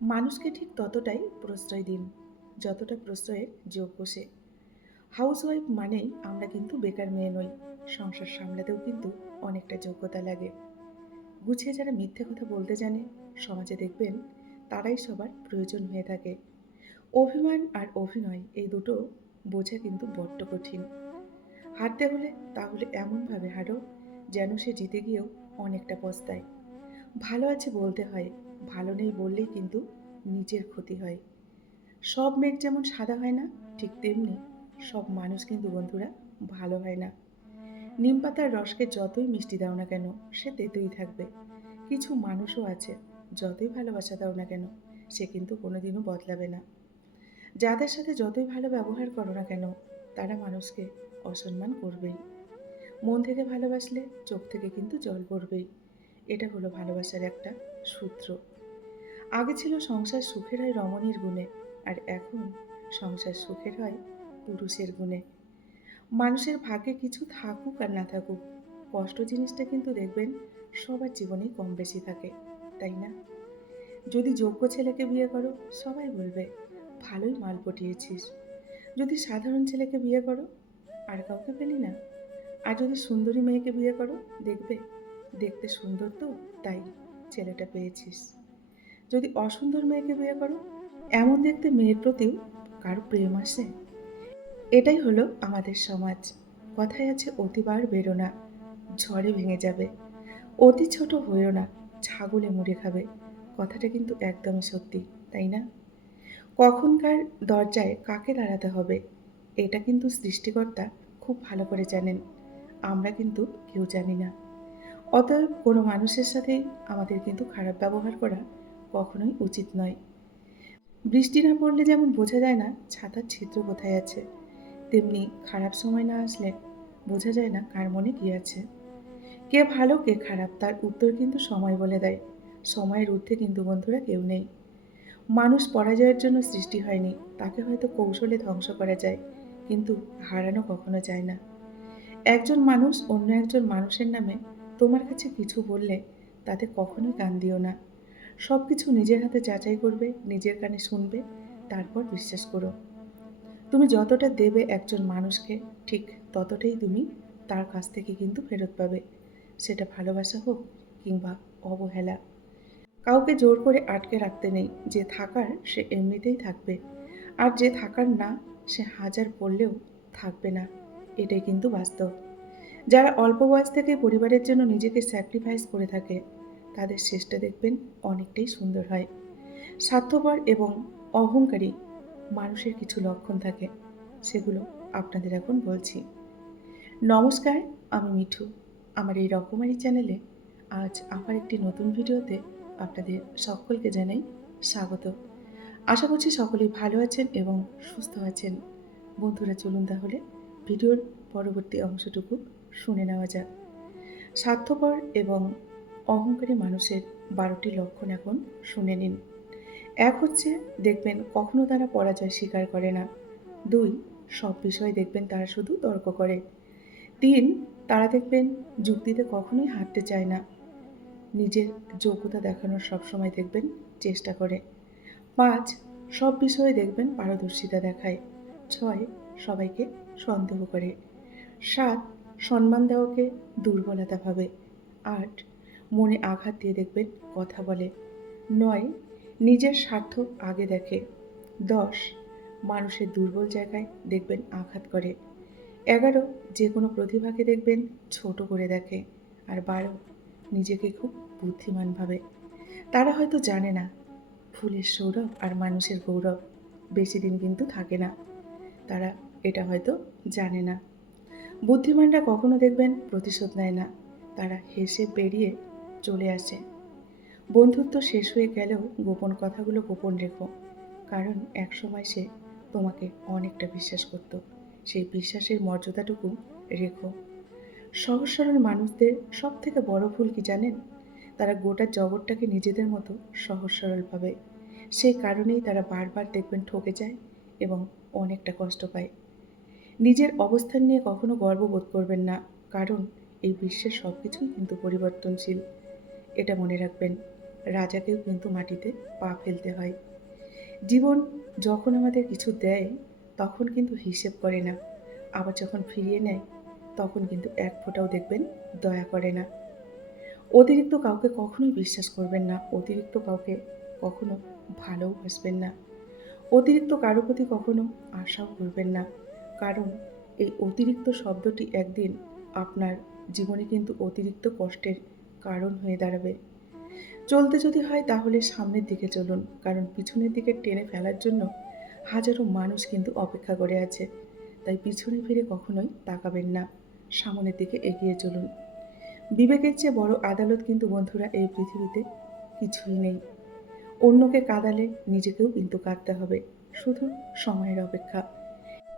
মানুষকে ঠিক ততটাই প্রশ্রয় দিন যতটা প্রশ্রয়ের যোগ্য সে। হাউসওয়াইফ মানেই আমরা কিন্তু বেকার মেয়ে নই। সংসার সামলাতেও কিন্তু অনেকটা যোগ্যতা লাগে। গুছিয়ে যারা মিথ্যে কথা বলতে জানে, সমাজে দেখবেন তারাই সবার প্রয়োজন হয়ে থাকে। অভিমান আর অভিনয় এই দুটো বোঝা কিন্তু বড্ড কঠিন। হারতে হলে তাহলে এমনভাবে হারো যেন সে জিতে গিয়েও অনেকটা পস্তায়। ভালো আছে বলতে হয়, ভালো নেই বললেই কিন্তু নিজের ক্ষতি হয়। সব মেঘ যেমন সাদা হয় না, ঠিক তেমনি সব মানুষ কিন্তু বন্ধুরা ভালো হয় না। নিম পাতার রসকে যতই মিষ্টি দাও না কেন, সে তেতোই থাকবে। কিছু মানুষও আছে, যতই ভালোবাসা দাও না কেন, সে কিন্তু কোনোদিনও বদলাবে না। যাদের সাথে যতই ভালো ব্যবহার করো না কেন, তারা মানুষকে অসম্মান করবেই। মন থেকে ভালোবাসলে চোখ থেকে কিন্তু জল পড়বেই। এটা হলো ভালোবাসার একটা সূত্র। আগে ছিল সংসার সুখের হয় রমণীর গুণে, আর এখন সংসার সুখের হয় পুরুষের গুণে। মানুষের ভাগ্যে কিছু থাকুক আর না থাকুক, কষ্ট জিনিসটা কিন্তু দেখবেন সবার জীবনেই কম বেশি থাকে, তাই না? যদি যোগ্য ছেলেকে বিয়ে করো, সবাই বলবে ভালোই মাল পটিয়েছিস। যদি সাধারণ ছেলেকে বিয়ে করো, আর কাউকে পেলি না। আর যদি সুন্দরী মেয়েকে বিয়ে করো, দেখবে দেখতে সুন্দর তো, তাই ছেলেটা পেয়েছিস। যদি অসুন্দর মেয়েকে বিয়ে করো, এমন দেখতে মেয়ের প্রতিও কারো প্রেম আসে? এটাই হলো আমাদের সমাজ। কথায় আছে অতিবার বেরো না, ঝড়ে ভেঙে যাবে। অতি ছোট হইও না, ছাগলে মুড়ে খাবে। কথাটা কিন্তু একদমই সত্যি, তাই না? কখনকার দরজায় কাকে দাঁড়াতে হবে, এটা কিন্তু সৃষ্টিকর্তা খুব ভালো করে জানেন। আমরা কিন্তু কেউ জানি না। অতএব কোনো মানুষের সাথেই আমাদের কিন্তু খারাপ ব্যবহার করা কখনোই উচিত নয়। বৃষ্টি না পড়লে যেমন বোঝা যায় না ছাতার ছিদ্র কোথায় আছে, তেমনি খারাপ সময় না আসলে বোঝা যায় না কার মনে কি আছে। কে ভালো কে খারাপ তার উত্তর কিন্তু সময় বলে দেয়। সময়ের ঊর্ধ্বে কিন্তু বন্ধুরা কেউ নেই। মানুষ পরাজয়ের জন্য সৃষ্টি হয়নি, তাকে হয়তো কৌশলে ধ্বংস করা যায়, কিন্তু হারানো কখনো যায় না। একজন মানুষ অন্য একজন মানুষের নামে তোমার কাছে কিছু বললে তাতে কখনোই কান দিও না। সব কিছু নিজের হাতে যাচাই করবে, নিজের কানে শুনবে, তারপর বিশ্বাস করো। তুমি যতটা দেবে একজন মানুষকে, ঠিক ততটাই তুমি তার কাছ থেকে কিন্তু ফেরত পাবে। সেটা ভালোবাসা হোক কিংবা অবহেলা। কাউকে জোর করে আটকে রাখতে নেই। যে থাকার সে এমনিতেই থাকবে। আর যে থাকার না, সে হাজার বললেও থাকবে না। এটাই কিন্তু বাস্তব। যারা অল্প বয়স থেকে পরিবারের জন্য নিজেকে স্যাক্রিফাইস করে থাকে, তাদের শেষটা দেখবেন অনেকটাই সুন্দর হয়। স্বার্থপর এবং অহংকারী মানুষের কিছু লক্ষণ থাকে, সেগুলো আপনাদের এখন বলছি। নমস্কার, আমি মিঠু। আমার এই রকমারি চ্যানেলে আজ আবার একটি নতুন ভিডিওতে আপনাদের সকলকে জানাই স্বাগত। আশা করছি সকলেই ভালো আছেন এবং সুস্থ আছেন। বন্ধুরা, চলুন তাহলে ভিডিওর পরবর্তী অংশটুকু শুনে নেওয়া যাক। স্বার্থপর এবং অহংকারী মানুষের 12টি লক্ষণ এখন শুনে নিন। 1 হচ্ছে, দেখবেন কখনো তারা পরাজয় স্বীকার করে না। 2, সব বিষয়ে দেখবেন তারা শুধু তর্ক করে। 3, তারা দেখবেন যুক্তিতে কখনোই হারতে চায় না। নিজের যোগ্যতা দেখানোর সবসময় দেখবেন চেষ্টা করে। 5, সব বিষয়ে দেখবেন পারদর্শিতা দেখায়। 6, সবাইকে সন্দেহ করে। 7, সম্মান দেওয়াকে দুর্বলতা ভাবে। 8, মনে আঘাত দিয়ে দেখবেন কথা বলে। 9, নিজের স্বার্থ আগে দেখে। 10, মানুষের দুর্বল জায়গায় দেখবেন আঘাত করে। 11, যে কোনো প্রতিভাকে দেখবেন ছোট করে দেখে। আর 12, নিজেকে খুব বুদ্ধিমান ভাবে। তারা হয়তো জানে না ফুলের সৌরভ আর মানুষের গৌরব বেশি দিন কিন্তু থাকে না। তারা এটা হয়তো জানে না। বুদ্ধিমানরা কখনো দেখবেন প্রতিশোধ নেয় না, তারা হেসে বেরিয়ে চলে আসে। বন্ধুত্ব শেষ হয়ে গেলেও গোপন কথাগুলো গোপন রেখো, কারণ একসময় সে তোমাকে অনেকটা বিশ্বাস করত। সেই বিশ্বাসের মর্যাদাটুকু রেখো। সহজ সরল মানুষদের সব থেকে বড় ভুল কি জানেন? তারা গোটা জগৎটাকে নিজেদের মতো সহজ সরল ভাবে। সেই কারণেই তারা বারবার দেখবেন ঠকে যায় এবং অনেকটা কষ্ট পায়। নিজের অবস্থান নিয়ে কখনো গর্ববোধ করবেন না, কারণ এই বিশ্বের সব কিছুই কিন্তু পরিবর্তনশীল। এটা মনে রাখবেন। রাজাকেও কিন্তু মাটিতে পা ফেলতে হয়। জীবন যখন আমাদের কিছু দেয় তখন কিন্তু হিসেব করে না, আবার যখন ফিরিয়ে নেয় তখন কিন্তু এক ফোঁটাও দেখবেন দয়া করে না। অতিরিক্ত কাউকে কখনোই বিশ্বাস করবেন না, অতিরিক্ত কাউকে কখনো ভালোবাসবেন না, অতিরিক্ত কারো প্রতি কখনো আশাও করবেন না। কারণ এই অতিরিক্ত শব্দটি একদিন আপনার জীবনে কিন্তু অতিরিক্ত কষ্টের কারণ হয়ে দাঁড়াবে। চলতে যদি হয় তাহলে সামনের দিকে চলুন, কারণ পিছনের দিকে টেনে ফেলার জন্য হাজারো মানুষ কিন্তু অপেক্ষা করে আছে। তাই পিছনে ফিরে কখনোই তাকাবেন না, সামনের দিকে এগিয়ে চলুন। বিবেকের চেয়ে বড় আদালত কিন্তু বন্ধুরা এই পৃথিবীতে কিছুই নেই। অন্যকে কাঁদালে নিজেকেও কিন্তু কাঁদতে হবে, শুধু সময়ের অপেক্ষা।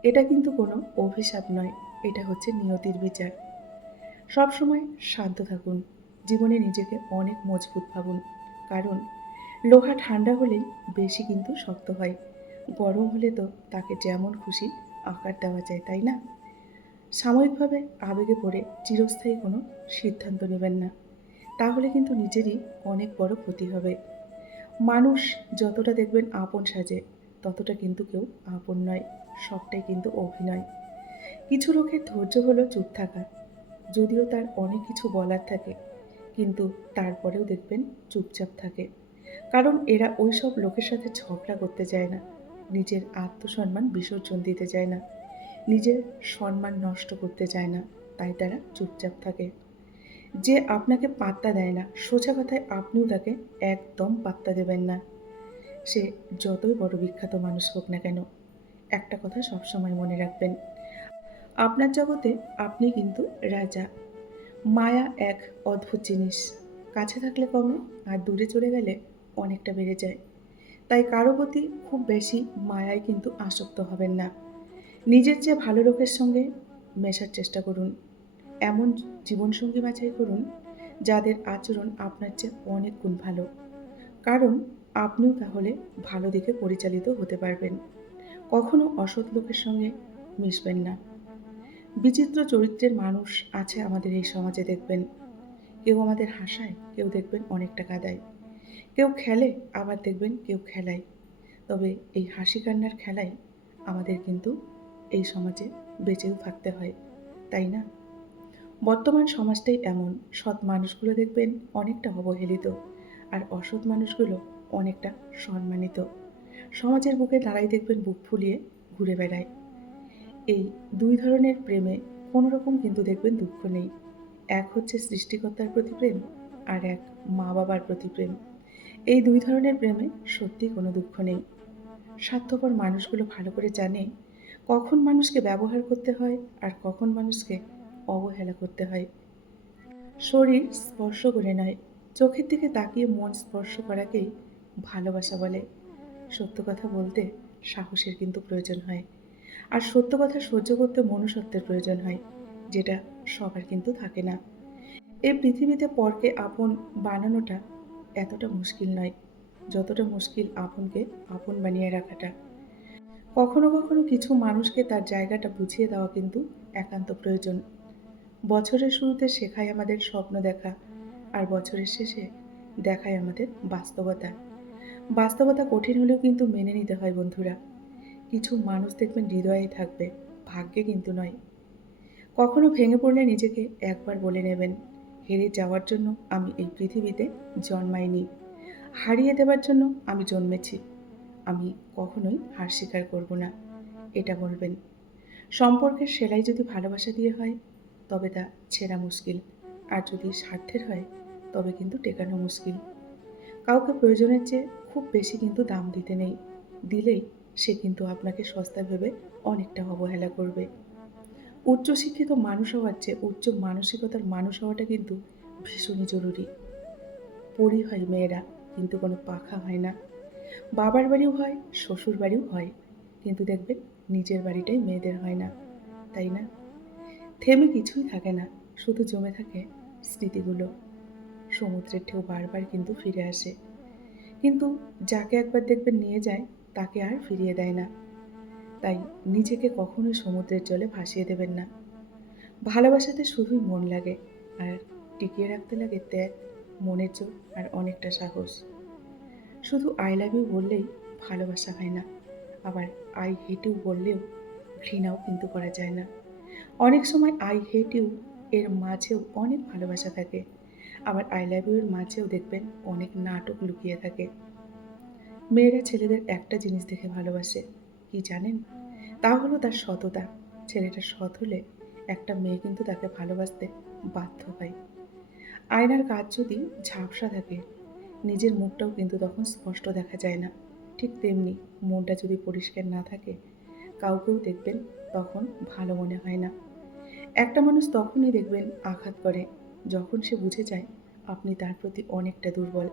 এটা কিন্তু কোনো অভিশাপ নয়, এটা হচ্ছে নিয়তির বিচার। সবসময় শান্ত থাকুন, জীবনে নিজেকে অনেক মজবুত ভাবুন। কারণ লোহা ঠান্ডা হলেই বেশি কিন্তু শক্ত হয়, গরম হলে তো তাকে যেমন খুশি আকার দেওয়া যায়, তাই না? সাময়িকভাবে আবেগে পড়ে চিরস্থায়ী কোনো সিদ্ধান্ত নেবেন না, তাহলে কিন্তু নিজেরই অনেক বড় ক্ষতি হবে। মানুষ যতটা দেখবেন আপন সাজে, ততটা কিন্তু কেউ আপন নয়, সবটাই কিন্তু অভিনয়। কিছু লোকের ধৈর্য হলো চুপ থাকা, যদিও তার অনেক কিছু বলার থাকে, কিন্তু তারপরেও দেখবেন চুপচাপ থাকে। কারণ এরা ওইসব লোকের সাথে ঝগড়া করতে চায় না, নিজের আত্মসম্মান বিসর্জন দিতে চায় না, নিজের সম্মান নষ্ট করতে চায় না, তাই তারা চুপচাপ থাকে। যে আপনাকে পাত্তা দেয় না, সোজা কথায় আপনিও তাকে একদম পাত্তা দেবেন না। সে যতই বড় বিখ্যাত মানুষ হোক না কেন, একটা কথা সবসময় মনে রাখবেন, আপনার জগতে আপনি কিন্তু রাজা। মায়া এক অদ্ভুত জিনিস, কাছে থাকলে কমে আর দূরে চলে গেলে অনেকটা বেড়ে যায়। তাই কারো প্রতি খুব বেশি মায়ায় কিন্তু আসক্ত হবেন না। নিজের চেয়ে ভালো লোকের সঙ্গে মেশার চেষ্টা করুন, এমন জীবনসঙ্গী বাছাই করুন যাদের আচরণ আপনার চেয়ে অনেক গুণ ভালো। কারণ আপনিও তাহলে ভালো দিকে পরিচালিত হতে পারবেন। কখনো অসৎ লোকের সঙ্গে মিশবেন না। বিচিত্র চরিত্রের মানুষ আছে আমাদের এই সমাজে দেখবেন। কেউ আমাদের হাসায়, কেউ দেখবেন অনেকটা কাঁদায়। কেউ খেলে, আবার দেখবেন কেউ খেলায়। তবে এই হাসি কান্নার খেলায় আমাদের কিন্তু এই সমাজে বেঁচেও থাকতে হয়, তাই না? বর্তমান সমাজটাই এমন, সৎ মানুষগুলো দেখবেন অনেকটা অবহেলিত, আর অসৎ মানুষগুলো অনেকটা সম্মানিত। সমাজের বুকে তারাই দেখবেন বুক ফুলিয়ে ঘুরে বেড়ায়। এই দুই ধরনের প্রেমে কোনো রকম কিন্তু দেখবেন দুঃখ নেই। এক হচ্ছে সৃষ্টিকর্তার প্রতি প্রেম, আর এক মা বাবার প্রতি প্রেম। এই দুই ধরনের প্রেমে সত্যিই কোনো দুঃখ নেই। স্বার্থপর মানুষগুলো ভালো করে জানে কখন মানুষকে ব্যবহার করতে হয় আর কখন মানুষকে অবহেলা করতে হয়। শরীর স্পর্শ করে নয়, চোখের দিকে তাকিয়ে মন স্পর্শ করাকেই ভালোবাসা বলে। সত্য কথা বলতে সাহসের কিন্তু প্রয়োজন হয়, আর সত্য কথা সহ্য করতে মনুষ্যত্বের প্রয়োজন হয়, যেটা সবার কিন্তু থাকে না। এই পৃথিবীতে পরকে আপন বানানোটা এতটা মুশকিল নয়, যতটা মুশকিল আপনকে আপন বানিয়ে রাখাটা। কখনো কখনো কিছু মানুষকে তার জায়গাটা বুঝিয়ে দেওয়া কিন্তু একান্ত প্রয়োজন। বছরের শুরুতে শেখায় আমাদের স্বপ্ন দেখা, আর বছরের শেষে দেখায় আমাদের বাস্তবতা। বাস্তবতা কঠিন হলেও কিন্তু মেনে নিতে হয় বন্ধুরা। কিছু মানুষ দেখবেন হৃদয়ে থাকবে, ভাগ্যে কিন্তু নয়। কখনো ভেঙে পড়লে নিজেকে একবার বলে নেবেন, হেরে যাওয়ার জন্য আমি এই পৃথিবীতে জন্মাইনি, হারিয়ে দেবার জন্য আমি জন্মেছি। আমি কখনোই হার স্বীকার করব না, এটা বলবেন। সম্পর্কের সেলাই যদি ভালোবাসা দিয়ে হয় তবে তা ছেঁড়া মুশকিল, আর যদি স্বার্থের হয় তবে কিন্তু টেকানো মুশকিল। কাউকে প্রয়োজনের চেয়ে খুব বেশি কিন্তু দাম দিতে নেই, দিলেই সে কিন্তু আপনাকে সস্তা ভেবে অনেকটা অবহেলা করবে। উচ্চশিক্ষিত মানুষ হওয়ার চেয়ে উচ্চ মানসিকতার মানুষ হওয়াটা কিন্তু ভীষণই জরুরি। পরী হয় মেয়েরা, কিন্তু কোনো পাখা হয় না। বাবার বাড়িও হয়, শ্বশুর বাড়িও হয়, কিন্তু দেখবেন নিজের বাড়িটাই মেয়েদের হয় না, তাই না? থেমে কিছুই থাকে না, শুধু জমে থাকে স্মৃতিগুলো। সমুদ্রের ঢেউ বারবার কিন্তু ফিরে আসে, কিন্তু যাকে একবার দেখবেন নিয়ে যায় তাকে আর ফিরিয়ে দেয় না। তাই নিজেকে কখনোই সমুদ্রের জলে ভাসিয়ে দেবেন না। ভালোবাসাতে শুধুই মন লাগে, আর টিকিয়ে রাখতে লাগে ত্যাগ, মনের জোর আর অনেকটা সাহস। শুধু আই লাভ ইউ বললেই ভালোবাসা হয় না, আবার আই হেট ইউ বললেও ঘৃণাও কিন্তু করা যায় না। অনেক সময় আই হেট ইউ এর মাঝেও অনেক ভালোবাসা থাকে, আবার আই লাভ ইউ এর মাঝেও দেখবেন অনেক নাটক লুকিয়ে থাকে। মেয়েরা ছেলেদের একটা জিনিস দেখে ভালোবাসে, কি জানেন? তা হলো তার সততা। ছেলেটা সৎ হলে একটা মেয়ে কিন্তু তাকে ভালোবাসতে বাধ্য হয়। আয়নার কাঁচ যদি ঝাপসা থাকে, নিজের মুখটাও কিন্তু তখন স্পষ্ট দেখা যায় না। ঠিক তেমনি মনটা যদি পরিষ্কার না থাকে, কাউকেও দেখবেন তখন ভালো মনে হয় না। একটা মানুষ তখনই দেখবেন আঘাত করে, যখন সে বুঝে যায় আপনি তার প্রতি অনেকটা দুর্বল।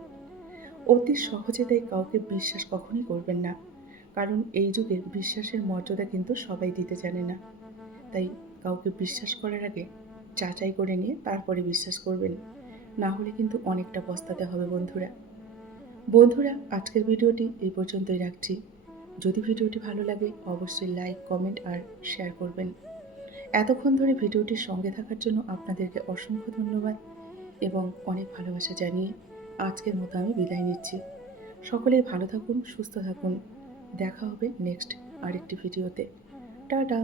অতি সহজে তাই কাউকে বিশ্বাস কখনই করবেন না, কারণ এই যুগে বিশ্বাসের মর্যাদা কিন্তু সবাই দিতে জানে না। তাই কাউকে বিশ্বাস করার আগে যাচাই করে নিয়ে তারপরে বিশ্বাস করবেন, না হলে কিন্তু অনেকটা পস্তাতে হবে বন্ধুরা। বন্ধুরা, আজকের ভিডিওটি এই পর্যন্তই রাখছি। যদি ভিডিওটি ভালো লাগে অবশ্যই লাইক, কমেন্ট আর শেয়ার করবেন। এতক্ষণ ধরে ভিডিওটির সঙ্গে থাকার জন্য আপনাদেরকে অসংখ্য ধন্যবাদ এবং অনেক ভালোবাসা জানিয়ে আজকের মতো আমি বিদায় নিচ্ছি। সকলেই ভালো থাকুন, সুস্থ থাকুন। দেখা হবে নেক্সট আরেকটি ভিডিওতে। টাটা।